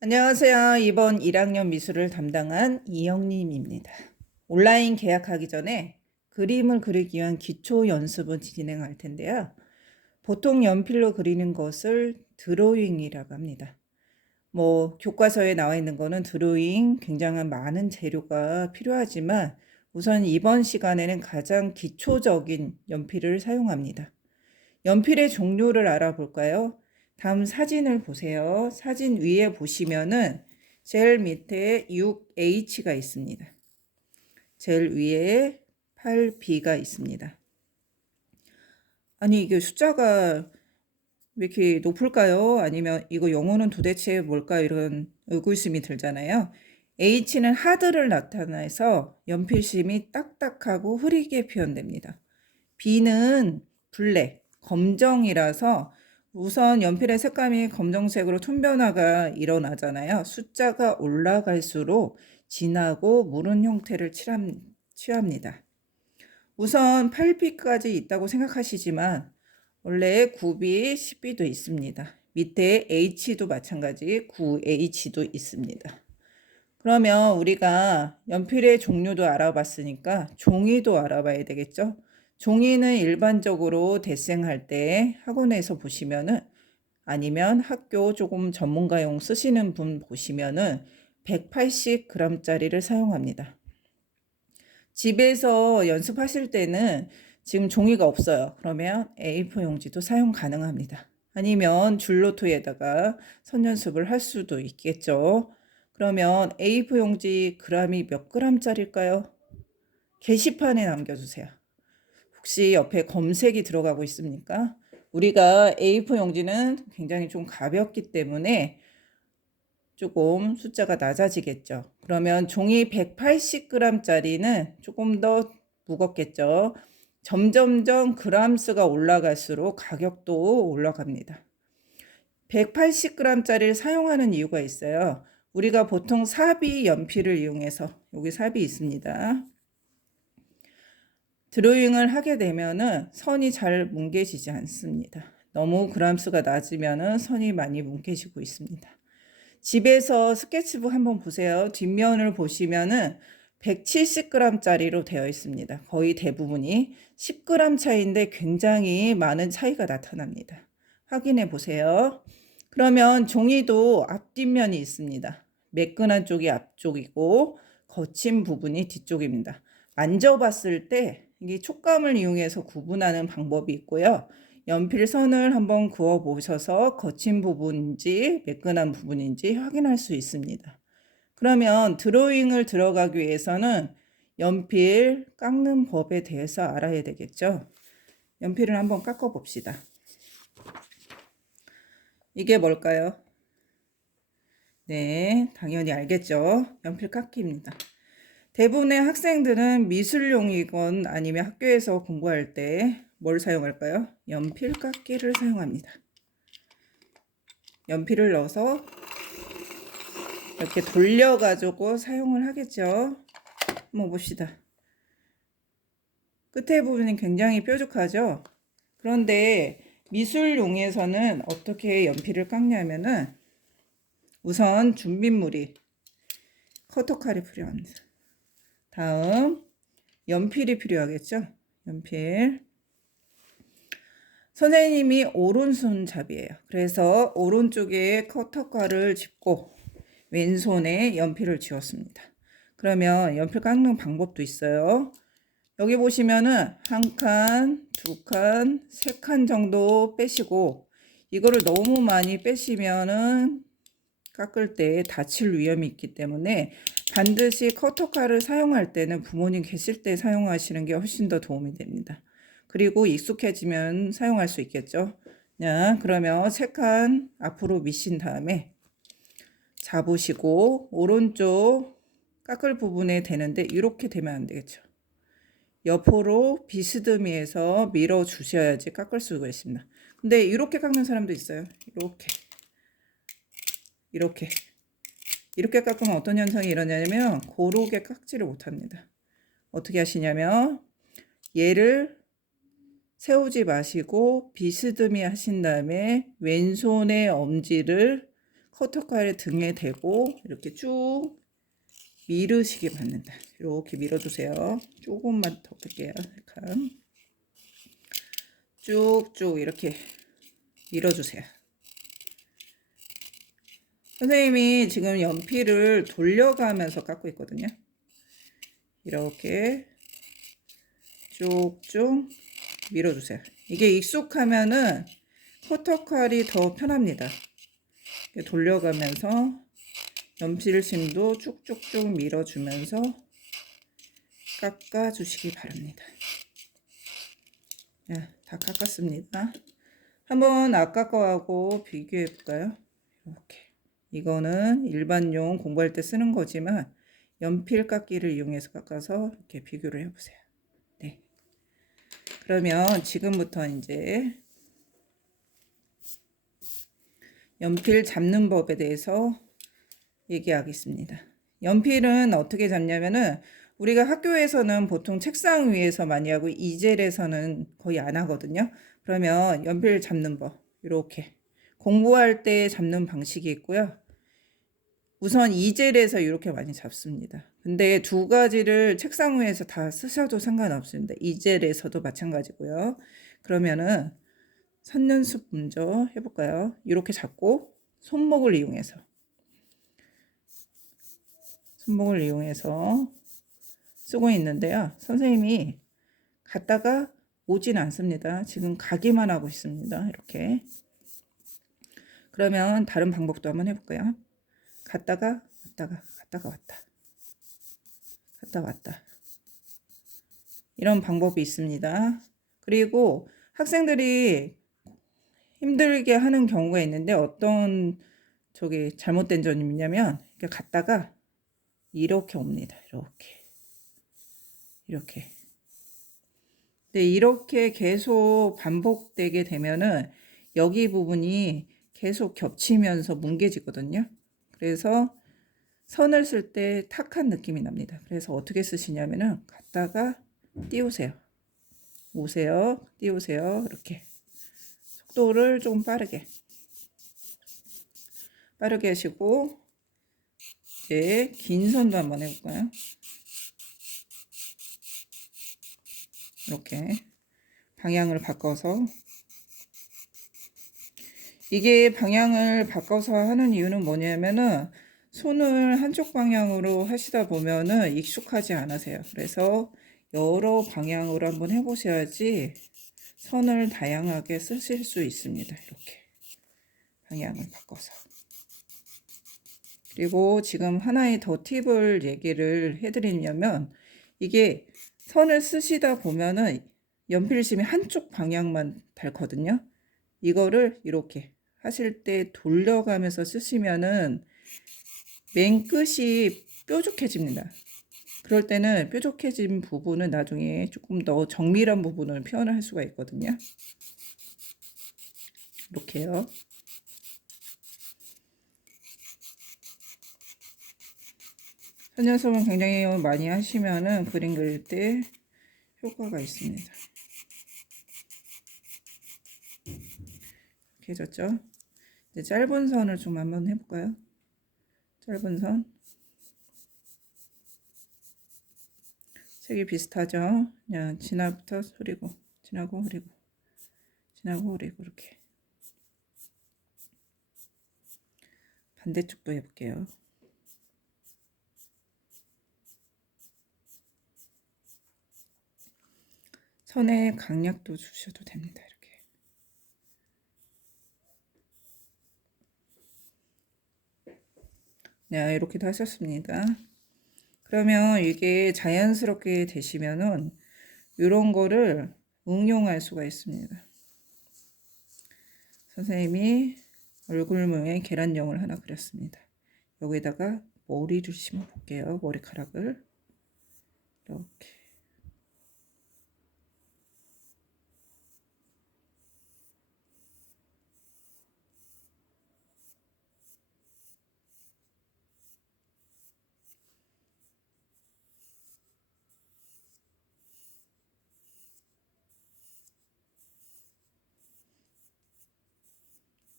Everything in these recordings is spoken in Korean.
안녕하세요. 이번 1학년 미술을 담당한 이영림입니다. 온라인 계약하기 전에 그림을 그리기 위한 기초 연습을 진행할 텐데요. 보통 연필로 그리는 것을 드로잉이라고 합니다. 교과서에 나와 있는 거는 드로잉 굉장한 많은 재료가 필요하지만 우선 이번 시간에는 가장 기초적인 연필을 사용합니다. 연필의 종류를 알아볼까요? 다음 사진을 보세요. 사진 위에 보시면은 제일 밑에 6H가 있습니다. 제일 위에 8B가 있습니다. 아니, 이게 숫자가 왜 이렇게 높을까요? 아니면 이거 영어는 도대체 뭘까? 이런 의구심이 들잖아요. H는 하드를 나타내서 연필심이 딱딱하고 흐리게 표현됩니다. B는 블랙, 검정이라서 우선 연필의 색감이 검정색으로 톤 변화가 일어나잖아요. 숫자가 올라갈수록 진하고 무른 형태를 취합니다. 우선 8B까지 있다고 생각하시지만 원래 9B, 10B도 있습니다. 밑에 H도 마찬가지 9H도 있습니다. 그러면 우리가 연필의 종류도 알아봤으니까 종이도 알아봐야 되겠죠? 종이는 일반적으로 데생할 때 학원에서 보시면은 아니면 학교 조금 전문가용 쓰시는 분 보시면은 180g짜리를 사용합니다. 집에서 연습하실 때는 지금 종이가 없어요. 그러면 A4 용지도 사용 가능합니다. 아니면 줄노트에다가 선연습을 할 수도 있겠죠. 그러면 A4 용지 그램이 몇 g짜리일까요? 게시판에 남겨주세요. 혹시 옆에 검색이 들어가고 있습니까? 우리가 A4 용지는 굉장히 좀 가볍기 때문에 조금 숫자가 낮아지겠죠. 그러면 종이 180g짜리는 조금 더 무겁겠죠. 점점점 그램수가 올라갈수록 가격도 올라갑니다. 180g짜리를 사용하는 이유가 있어요. 우리가 보통 사비 연필을 이용해서 여기 사비 있습니다. 드로잉을 하게 되면은 선이 잘 뭉개지지 않습니다. 너무 그램수가 낮으면은 선이 많이 뭉개지고 있습니다. 집에서 스케치북 한번 보세요. 뒷면을 보시면은 170g짜리로 되어 있습니다. 거의 대부분이 10g 차이인데 굉장히 많은 차이가 나타납니다. 확인해 보세요. 그러면 종이도 앞뒷면이 있습니다. 매끈한 쪽이 앞쪽이고 거친 부분이 뒤쪽입니다. 만져봤을 때 이게 촉감을 이용해서 구분하는 방법이 있고요. 연필 선을 한번 그어 보셔서 거친 부분인지 매끈한 부분인지 확인할 수 있습니다. 그러면 드로잉을 들어가기 위해서는 연필 깎는 법에 대해서 알아야 되겠죠. 연필을 한번 깎아 봅시다. 이게 뭘까요? 네, 당연히 알겠죠. 연필 깎기입니다. 대부분의 학생들은 미술용이건 아니면 학교에서 공부할 때 뭘 사용할까요? 연필 깎기를 사용합니다. 연필을 넣어서 이렇게 돌려가지고 사용을 하겠죠. 한번 봅시다. 끝에 부분이 굉장히 뾰족하죠. 그런데 미술용에서는 어떻게 연필을 깎냐면은 우선 준비물이 커터칼이 필요합니다. 다음 연필이 필요하겠죠. 연필. 선생님이 오른손잡이에요. 그래서 오른쪽에 커터칼을 짚고 왼손에 연필을 쥐었습니다. 그러면 연필 깎는 방법도 있어요. 여기 보시면은 한 칸, 두 칸, 세 칸 정도 빼시고 이거를 너무 많이 빼시면은 깎을 때 다칠 위험이 있기 때문에 반드시 커터칼을 사용할 때는 부모님 계실 때 사용하시는 게 훨씬 더 도움이 됩니다. 그리고 익숙해지면 사용할 수 있겠죠. 자, 그러면 세 칸 앞으로 미신 다음에 잡으시고 오른쪽 깎을 부분에 되는데 이렇게 되면 안 되겠죠. 옆으로 비스듬히해서 밀어 주셔야지 깎을 수가 있습니다. 근데 이렇게 깎는 사람도 있어요. 이렇게 깎으면 어떤 현상이 일어나냐면 고르게 깎지를 못합니다. 어떻게 하시냐면 얘를 세우지 마시고 비스듬히 하신 다음에 왼손의 엄지를 커터칼을 등에 대고 이렇게 쭉 밀으시게 받는다. 이렇게 밀어주세요. 조금만 더 끌게요. 약간 쭉쭉 이렇게 밀어주세요. 선생님이 지금 연필을 돌려가면서 깎고 있거든요. 이렇게 쭉쭉 밀어주세요. 이게 익숙하면은 커터칼이 더 편합니다. 돌려가면서 연필심도 쭉쭉쭉 밀어주면서 깎아주시기 바랍니다. 자, 다 깎았습니다. 한번 아까 거하고 비교해 볼까요? 이렇게. 이거는 일반용 공부할 때 쓰는 거지만 연필 깎기를 이용해서 깎아서 이렇게 비교를 해보세요. 네. 그러면 지금부터 이제 연필 잡는 법에 대해서 얘기하겠습니다. 연필은 어떻게 잡냐면은 우리가 학교에서는 보통 책상 위에서 많이 하고 이젤에서는 거의 안 하거든요. 그러면 연필 잡는 법 이렇게 공부할 때 잡는 방식이 있고요. 우선 이젤에서 이렇게 많이 잡습니다. 근데 두 가지를 책상 위에서 다 쓰셔도 상관없습니다. 이젤에서도 마찬가지고요. 그러면은 선연습 먼저 해볼까요? 이렇게 잡고 손목을 이용해서 쓰고 있는데요. 선생님이 갔다가 오진 않습니다. 지금 가기만 하고 있습니다. 이렇게. 그러면 다른 방법도 한번 해볼까요? 갔다가 왔다가 갔다가 왔다. 갔다 왔다. 이런 방법이 있습니다. 그리고 학생들이 힘들게 하는 경우가 있는데 어떤 저기 잘못된 점이 있냐면 갔다가 이렇게 옵니다. 이렇게. 근데 이렇게 계속 반복되게 되면은 여기 부분이 계속 겹치면서 뭉개지거든요. 그래서 선을 쓸 때 탁한 느낌이 납니다. 그래서 어떻게 쓰시냐면은 갔다가 띄우세요. 오세요. 띄우세요. 이렇게. 속도를 좀 빠르게 하시고 이제 긴 선도 한번 해볼까요? 이렇게 방향을 바꿔서 이게 방향을 바꿔서 하는 이유는 뭐냐면은 손을 한쪽 방향으로 하시다 보면은 익숙하지 않으세요. 그래서 여러 방향으로 한번 해보셔야지 선을 다양하게 쓰실 수 있습니다. 이렇게 방향을 바꿔서. 그리고 지금 하나의 더 팁을 얘기를 해드리냐면 이게 선을 쓰시다 보면은 연필심이 한쪽 방향만 닳거든요. 이거를 이렇게 하실 때 돌려가면서 쓰시면은 맨 끝이 뾰족해집니다. 그럴 때는 뾰족해진 부분은 나중에 조금 더 정밀한 부분을 표현을 할 수가 있거든요. 이렇게요. 선연습은 굉장히 많이 하시면은 그림 그릴 때 효과가 있습니다. 이렇게 해졌죠? 이제 짧은 선을 좀 한번 해볼까요? 짧은 선. 색이 비슷하죠? 그냥 진화부터 흐리고, 진하고 흐리고, 진하고 흐리고 이렇게. 반대쪽도 해볼게요. 선에 강약도 주셔도 됩니다. 이렇게. 네, 이렇게 다 하셨습니다. 그러면 이게 자연스럽게 되시면은 이런 거를 응용할 수가 있습니다. 선생님이 얼굴무에 계란형을 하나 그렸습니다. 여기다가 머리를 심어 볼게요. 머리카락을 이렇게.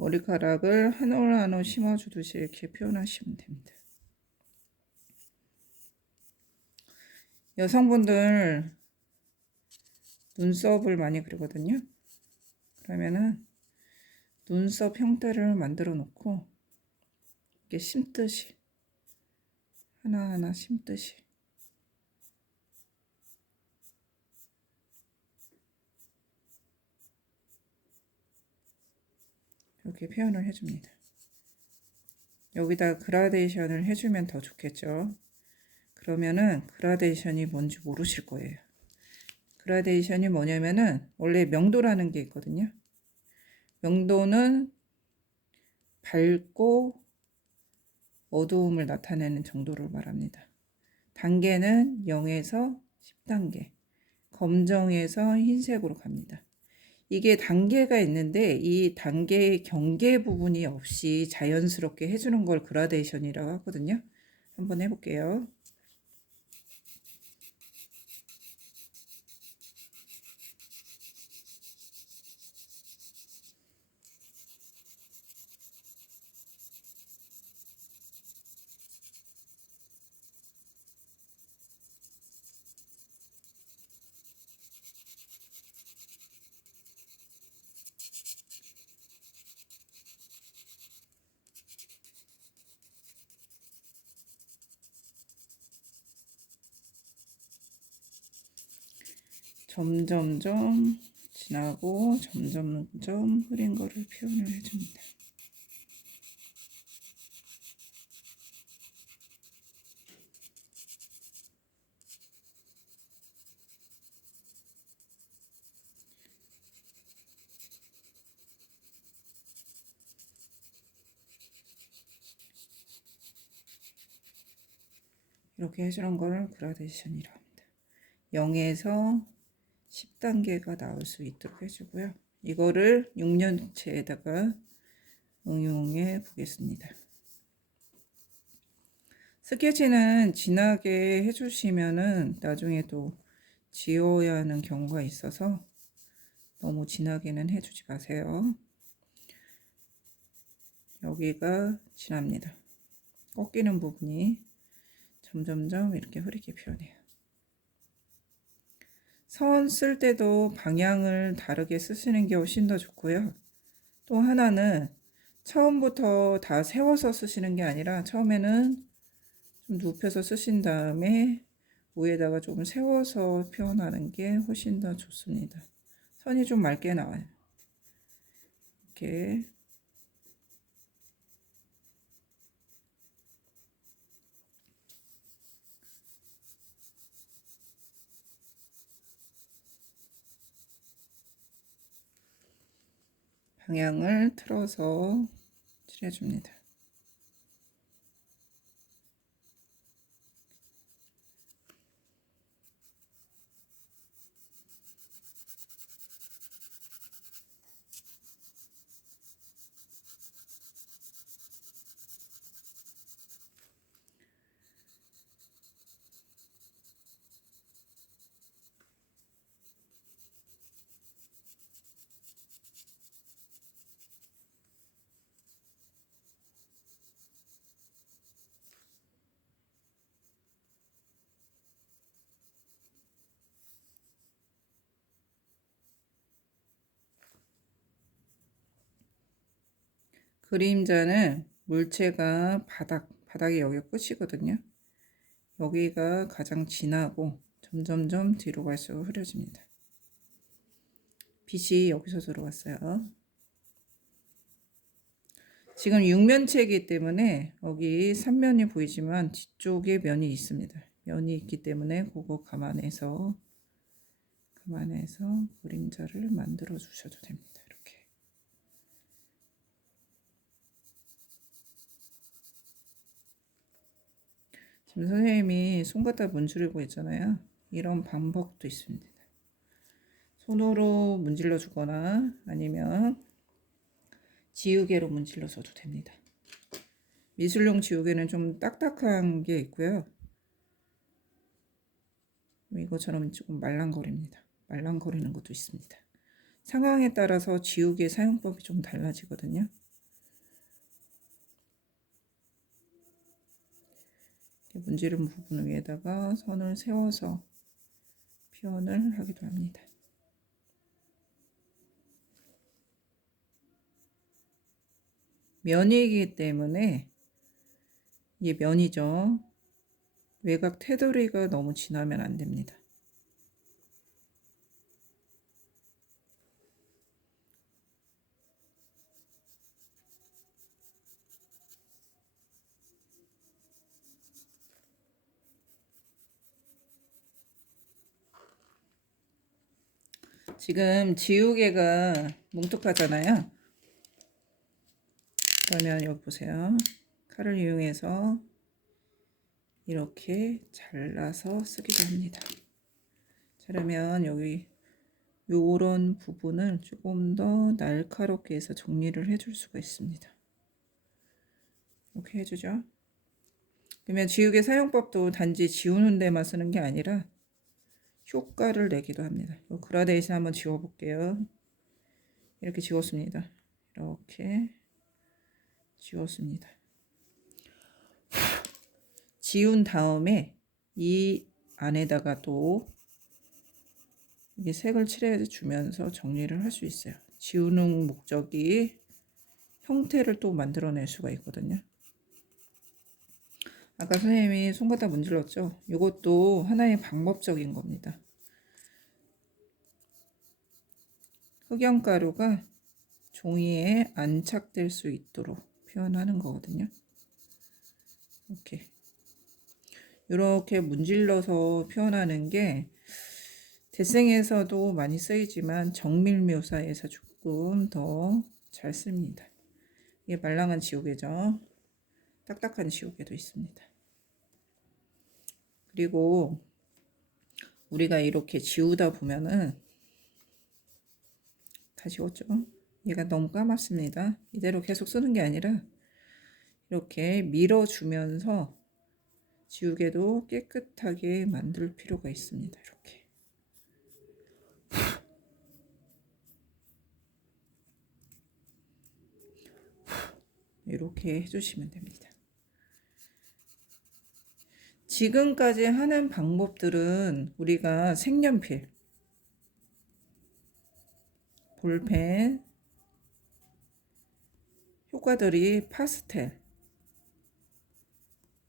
머리카락을 한 올 한 올 심어주듯이 이렇게 표현하시면 됩니다. 여성분들 눈썹을 많이 그리거든요. 그러면은 눈썹 형태를 만들어 놓고 이렇게 심듯이 하나하나 심듯이 이렇게 표현을 해줍니다. 여기다 그라데이션을 해주면 더 좋겠죠. 그러면은 그라데이션이 뭔지 모르실 거예요. 그라데이션이 뭐냐면은 원래 명도라는 게 있거든요. 명도는 밝고 어두움을 나타내는 정도를 말합니다. 단계는 0에서 10단계, 검정에서 흰색으로 갑니다. 이게 단계가 있는데 이 단계의 경계 부분이 없이 자연스럽게 해주는 걸 그라데이션이라고 하거든요. 한번 해볼게요. 점점점 진하고 점점점 흐린 거를 표현을 해줍니다. 이렇게 해주는 거를 그라데이션이라고 합니다. 0에서 10단계가 나올 수 있도록 해주고요. 이거를 6년체에다가 응용해 보겠습니다. 스케치는 진하게 해주시면은 나중에 또 지워야 하는 경우가 있어서 너무 진하게는 해주지 마세요. 여기가 진합니다. 꺾이는 부분이 점점점 이렇게 흐리게 표현해요. 선 쓸 때도 방향을 다르게 쓰시는 게 훨씬 더 좋고요. 또 하나는 처음부터 다 세워서 쓰시는 게 아니라 처음에는 좀 눕혀서 쓰신 다음에 위에다가 조금 세워서 표현하는 게 훨씬 더 좋습니다. 선이 좀 맑게 나와요. 이렇게 방향을 틀어서 칠해줍니다. 그림자는 물체가 바닥이 여기 끝이거든요. 여기가 가장 진하고 점점점 뒤로 갈수록 흐려집니다. 빛이 여기서 들어왔어요. 지금 육면체이기 때문에 여기 3면이 보이지만 뒤쪽에 면이 있습니다. 면이 있기 때문에 그거 감안해서 그림자를 만들어 주셔도 됩니다. 이렇게. 지금 선생님이 손 갖다 문지르고 있잖아요. 이런 방법도 있습니다. 손으로 문질러 주거나 아니면 지우개로 문질러서도 됩니다. 미술용 지우개는 좀 딱딱한 게 있고요. 이것처럼 조금 말랑거립니다. 말랑거리는 것도 있습니다. 상황에 따라서 지우개 사용법이 좀 달라지거든요. 문지른 부분 위에다가 선을 세워서 표현을 하기도 합니다. 면이기 때문에 이게 면이죠. 외곽 테두리가 너무 진하면 안 됩니다. 지금 지우개가 뭉툭하잖아요. 그러면 여기 보세요. 칼을 이용해서 이렇게 잘라서 쓰기도 합니다. 그러면 여기 요런 부분을 조금 더 날카롭게 해서 정리를 해줄 수가 있습니다. 이렇게 해주죠. 그러면 지우개 사용법도 단지 지우는 데만 쓰는 게 아니라 효과를 내기도 합니다. 이 그라데이션 한번 지워볼게요. 이렇게 지웠습니다. 이렇게 지웠습니다. 지운 다음에 이 안에다가 또 이게 색을 칠해주면서 정리를 할 수 있어요. 지우는 목적이 형태를 또 만들어낼 수가 있거든요. 아까 선생님이 손가락 문질렀죠? 이것도 하나의 방법적인 겁니다. 흑연가루가 종이에 안착될 수 있도록 표현하는 거거든요. 이렇게 문질러서 표현하는 게 데생에서도 많이 쓰이지만 정밀 묘사에서 조금 더 잘 씁니다. 이게 말랑한 지우개죠. 딱딱한 지우개도 있습니다. 그리고 우리가 이렇게 지우다 보면은 다 지웠죠. 얘가 너무 까맣습니다. 이대로 계속 쓰는 게 아니라 이렇게 밀어주면서 지우개도 깨끗하게 만들 필요가 있습니다. 이렇게 해주시면 됩니다. 지금까지 하는 방법들은 우리가 색연필, 볼펜, 효과들이 파스텔,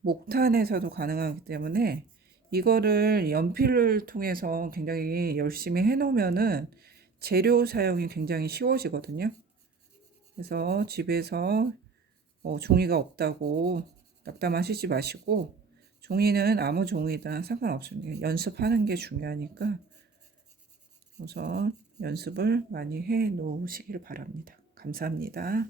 목탄에서도 가능하기 때문에 이거를 연필을 통해서 굉장히 열심히 해놓으면은 재료 사용이 굉장히 쉬워지거든요. 그래서 집에서 종이가 없다고 낙담하시지 마시고 종이는 아무 종이든 상관없습니다. 연습하는 게 중요하니까 우선 연습을 많이 해 놓으시길 바랍니다. 감사합니다.